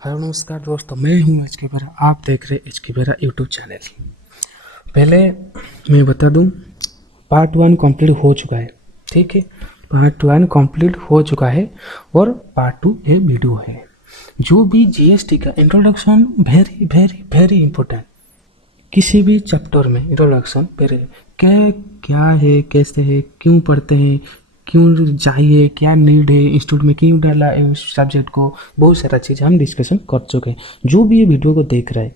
Hello नमस्कार दोस्तों, मैं हूं एच के बेरा। आप देख रहे एच के बेरा यूट्यूब चैनल। पहले मैं बता दूं, पार्ट 1 कंप्लीट हो चुका है। ठीक है, पार्ट 1 कंप्लीट हो चुका है और पार्ट 2 ये वीडियो है। जो भी जीएसटी का introduction very very very important. किसी भी चैप्टर में इंट्रोडक्शन पहले क्या है, कैसे है, क्यों पढ़ते हैं, क्यों चाहिए, क्या नीड है, इंस्टीट्यूट में क्यों डाला है उस सब्जेक्ट को, बहुत सारा चीज़ हम डिस्कशन कर चुके हैं। जो भी ये वीडियो को देख रहा है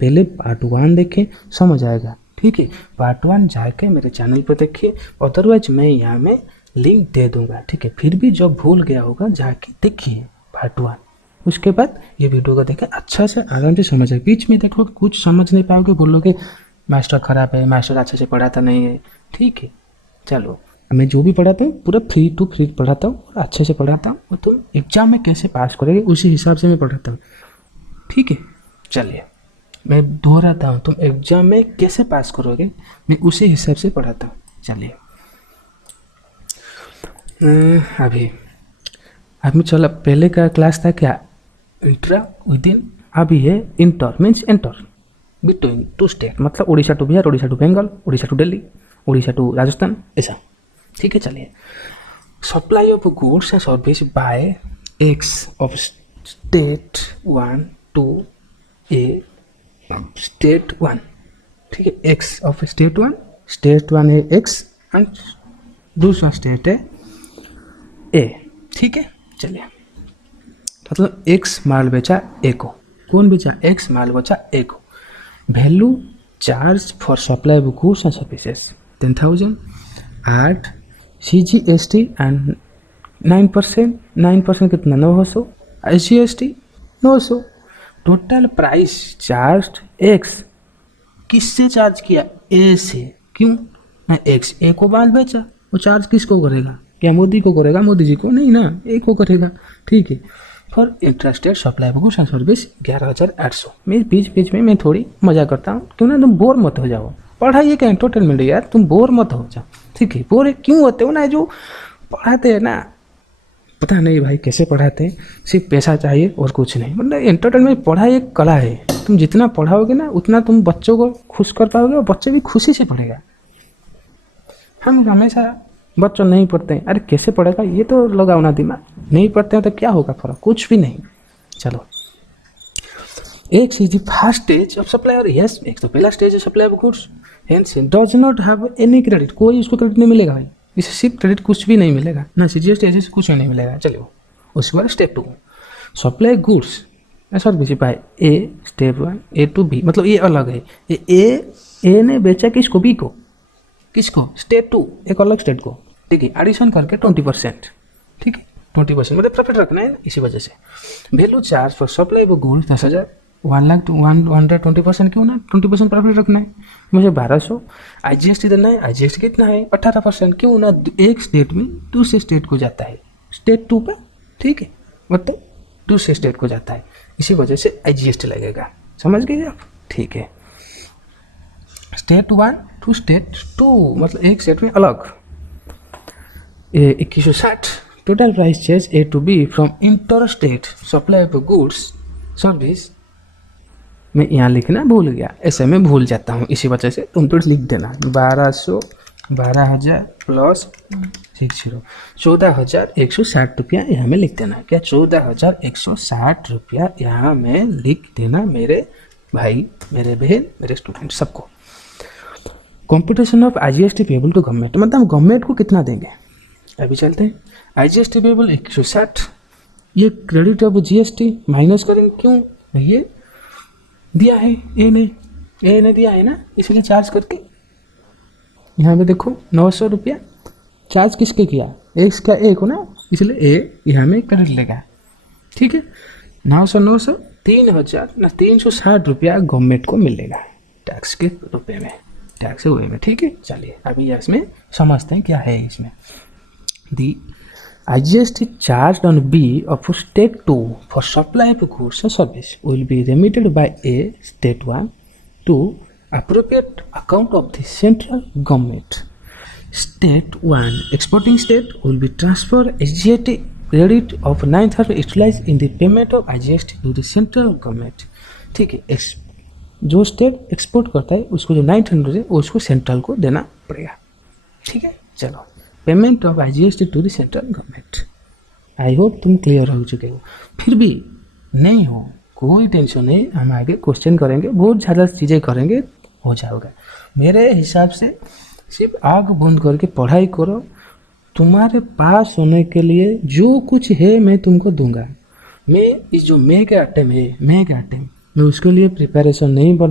पहले पार्ट 1 देखें, समझ आएगा। ठीक है, पार्ट 1 जाके मेरे चैनल पर देखिए, अदरवाइज मैं यहाँ में लिंक दे दूंगा। ठीक है, फिर भी जब भूल गया होगा जाके देखिए पार्ट 1, उसके बाद ये वीडियो को देखें, अच्छा से आराम से समझ आए। बीच में देखो कुछ समझ नहीं पाओगे, बोलोगे मास्टर खराब है, मास्टर अच्छे से पढ़ाता नहीं है। ठीक है, चलो मैं जो भी पढ़ाता हूँ पूरा फ्री टू फ्री पढ़ाता हूँ और अच्छे से पढ़ाता हूँ, और तुम एग्जाम में कैसे पास करोगे उसी हिसाब से मैं पढ़ाता हूँ। ठीक है, चलिए मैं दोहराता हूँ, तुम एग्जाम में कैसे पास करोगे मैं उसी हिसाब से पढ़ाता हूँ। चलिए अभी चलो, पहले का क्लास था क्या, इंट्रा विद इन, अभी है inter means enter between two state, मतलब Orissa to Bihar, Orissa to Bengal, Orissa to Delhi, Orissa to Rajasthan, ऐसा। ठीक है, चलिए supply of goods and service by X of state 1 to a state 1। ठीक है, एक्स ऑफ स्टेट 1 है एक्स एंड दूसरा स्टेट है ए। ठीक है, चलिए मतलब एक्स माल बेचा ए को, कौन बेचा, एक्स माल बेचा ए को। Value charge for supply of goods and services 10,000 at CGST and 9% कितना 900, IGST 900। Total price charge X, किससे चार्ज किया, ए से। क्यों ना, एक्स ए को माल बेचा, वो चार्ज किसको करेगा, क्या मोदी को करेगा, मोदी जी को नहीं ना, ए को करेगा। ठीक है, for interested supply of goods and service 11,800। मैं बीच में मैं थोड़ी मजा करता हूँ, क्यों ना तुम बोर मत हो जाओ। पढ़ाई एक एंटरटेनमेंट है यार, तुम बोर मत हो जाओ। ठीक है, बोर क्यों होते हो ना, जो पढ़ाते हैं ना, पता नहीं भाई कैसे पढ़ाते हैं, सिर्फ पैसा चाहिए और कुछ नहीं। मतलब एंटरटेनमेंट, पढ़ाई एक कला है, तुम जितना पढ़ाओगे ना उतना तुम बच्चों को खुश कर पाओगे और बच्चे भी खुशी से पढ़ेगा। हम हमेशा बच्चों नहीं पढ़ते हैं, अरे कैसे पढ़ेगा, ये तो लगाओ ना दिमाग, नहीं पढ़ते हैं तो क्या होगा फर्क, कुछ भी नहीं। चलो, एक चीज फर्स्ट स्टेज ऑफ सप्लाई, और यस एक तो पहला स्टेज है supply of goods, hence does not have any credit, कोई उसको क्रेडिट नहीं मिलेगा भाई, इसे सिर्फ क्रेडिट कुछ भी नहीं मिलेगा ना, CGST ऐसे कुछ नहीं मिलेगा। चलिए उसके बाद step 2 supply goods service by A, step 1 A to B, मतलब ये अलग है। ए ने बेचा किसको, बी को, किसको, स्टेट 2 एक अलग स्टेट को। ठीक है, एडिशन करके 20%। ठीक है, 20% मतलब प्रॉफिट रखना है इसी वजह से। Value charge for supply of goods 10,000, 1,120% क्यों ना, 20% प्रॉफिट रखना है मुझे, 1200। IGST देना है, IGST कितना है 18%, क्यों ना, एक स्टेट में दूसरे स्टेट को जाता है, स्टेट 2 पे। ठीक है, मतलब दूसरे स्टेट को जाता है, इसी वजह से IGST लगेगा, समझ गए आप। ठीक है, स्टेट 1 टू स्टेट 2, मतलब एक स्टेट में अलग। 2160 total price change A to B from inter state supply of goods service. मैं यहाँ लिखना भूल गया, ऐसे में भूल जाता हूँ, इसी वजह से तुम तो लिख देना 12,000 प्लस 60 14,160 रुपया यहाँ में लिख देना। क्या 14,160 रुपया यहाँ में लिख देना मेरे भाई, मेरे बहन, मेरे स्टूडेंट सबको। Computation of IGST payable to government, मतलब गवर्नमेंट को कितना देंगे, अभी चलते हैं। IGST पेबल 160, ये क्रेडिट ऑफ GST माइनस करेंगे, क्यों, ये दिया है ए ने दिया है ना, इसलिए चार्ज करके यहाँ पे देखो 900 रुपया चार्ज किसके किया, एक्स का ए को ना, इसलिए ए यहाँ में क्रेडिट लेगा। ठीक है, 900 3,360 रुपया गवर्नमेंट को मिलेगा टैक्स के रुपये में, टैक्स हुए में। ठीक है, चलिए अभी इसमें समझते हैं क्या है इसमें। दी IGST charged on B of State 2 for supply of goods and service will be remitted by A State 1 to appropriate account of the central government. State 1 exporting state will be transferred credit of 9th utilise in the payment of IGST to the central government. ठीक है, जो state export करता है उसको जो 900 है उसको central को देना पड़ेगा। ठीक है, चलो payment of IGST to the central government. I hope तुम क्लियर हो चुके हो। फिर भी नहीं हो कोई टेंशन नहीं, हम आगे क्वेश्चन करेंगे, बहुत ज़्यादा चीज़ें करेंगे, हो जाओगे। मेरे हिसाब से सिर्फ आँख बंद करके पढ़ाई करो, तुम्हारे पास होने के लिए जो कुछ है मैं तुमको दूंगा। मैं इस जो मे का अटेम्प्ट मैं उसके लिए प्रिपरेशन नहीं कर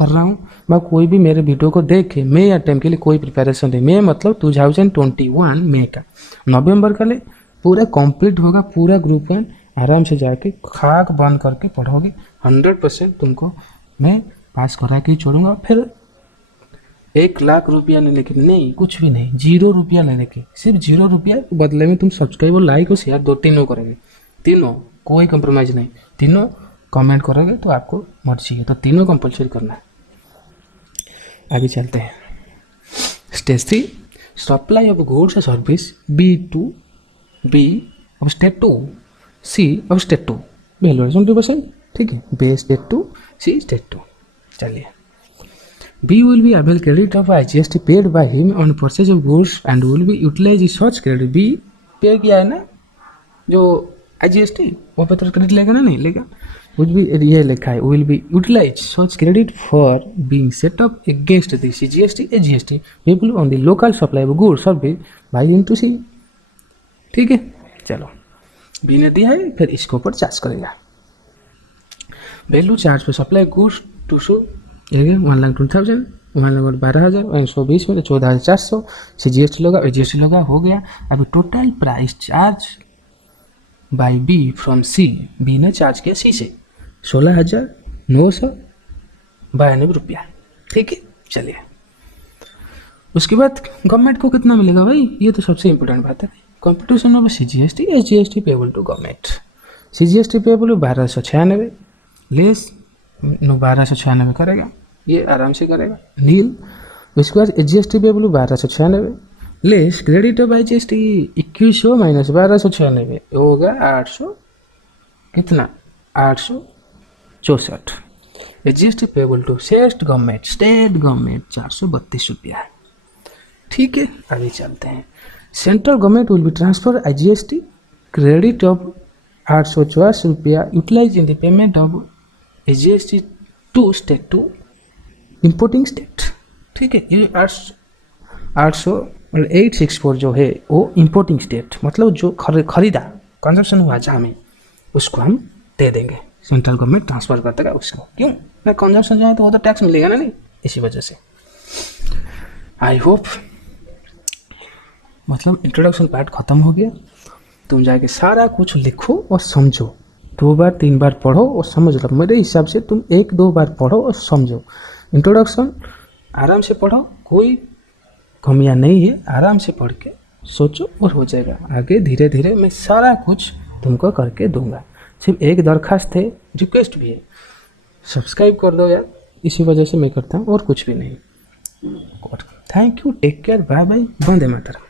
रहा हूँ। मैं कोई भी मेरे वीडियो को देखे मे अटेम्प्ट के लिए कोई प्रिपरेशन नहीं, मैं मतलब 2021 मे का नवंबर का लिए पूरा कंप्लीट होगा, पूरा ग्रुप 1 आराम से जाके खाक बंद करके पढ़ोगे, 100% तुमको मैं पास करा के ही छोड़ूंगा। फिर 1 लाख रुपया नहीं लेके, नहीं कुछ भी नहीं, 0 रुपया नहीं लेके, सिर्फ 0 रुपया के बदले में तुम सब्सक्राइब और लाइक और शेयर तीनों करोगे, तीनों कोई कंप्रोमाइज़ नहीं, तीनों कमेंट करोगे तो आपको मर्जी है, तो तीनों कंपलसरी करना है। आगे चलते हैं। स्टेज 3 सप्लाई ऑफ गुड्स और service B of state 2, C of state 2, value 20%। ठीक है, B स्टेट 2, C स्टेट 2। चलिए, B will be avail credit of IGST paid by him on purchase of goods and will be utilize such credit। B पे किया है ना जो IGST, वो पे तो क्रेडिट लेगा ना, नहीं लेगा, कुछ भी ये लिखा है will be utilize such credit for being set up against the CGST AGST payable on the local supply of goods service by into C। ठीक है, चलो B ने दिया है, फिर इसके ऊपर चार्ज करेगा। वैल्यू चार्ज पे सप्लाई गुड्स 200 1,02,000, 1,12,000, 120 में 14,400, CGST लोगा AGST लोगा, हो गया। अभी total price charge by B from C, B ने चार्ज किया C से 16,992 रुपया। ठीक है, चलिए उसके बाद गवर्नमेंट को कितना मिलेगा भाई, ये तो सबसे इंपॉर्टेंट बात है। Competition of CGST AGST payable to government. CGST payable 1296 less 1296 करेगा, ये आराम से करेगा नील। उसके बाद AGST payable 1296 less credit of IGST 2100 minus 1296 होगा 800, कितना 864। AGST payable to state government 432 रुपया। ठीक है, आगे चलते हैं। Central government will be transfer IGST credit of 864 रुपया utilise in the payment of AGST to state 2 importing state. ठीक है, ये 864 जो है वो इम्पोर्टिंग स्टेट, मतलब जो खरीदा कंजप्शन हुआ जहाँ में, उसको हम दे देंगे, सेंट्रल गवर्नमेंट ट्रांसफर कर देगा उसको। क्यों ना, कंजप्शन जाए तो वो तो टैक्स मिलेगा ना, नहीं, इसी वजह से। आई होप मतलब इंट्रोडक्शन पार्ट खत्म हो गया, तुम जाके सारा कुछ लिखो और समझो, 2 बार 3 बार पढ़ो और समझ लो। मेरे हिसाब से तुम 1-2 बार पढ़ो और समझो। इंट्रोडक्शन आराम से पढ़ो, कोई कमियां नहीं है, आराम से पढ़ के सोचो और हो जाएगा। आगे धीरे धीरे मैं सारा कुछ तुमको करके दूंगा। सिर्फ एक दरखास्त है, रिक्वेस्ट भी है, सब्सक्राइब कर दो यार, इसी वजह से मैं करता हूँ और कुछ भी नहीं। Thank you, take care, bye bye, वंदे मातरम।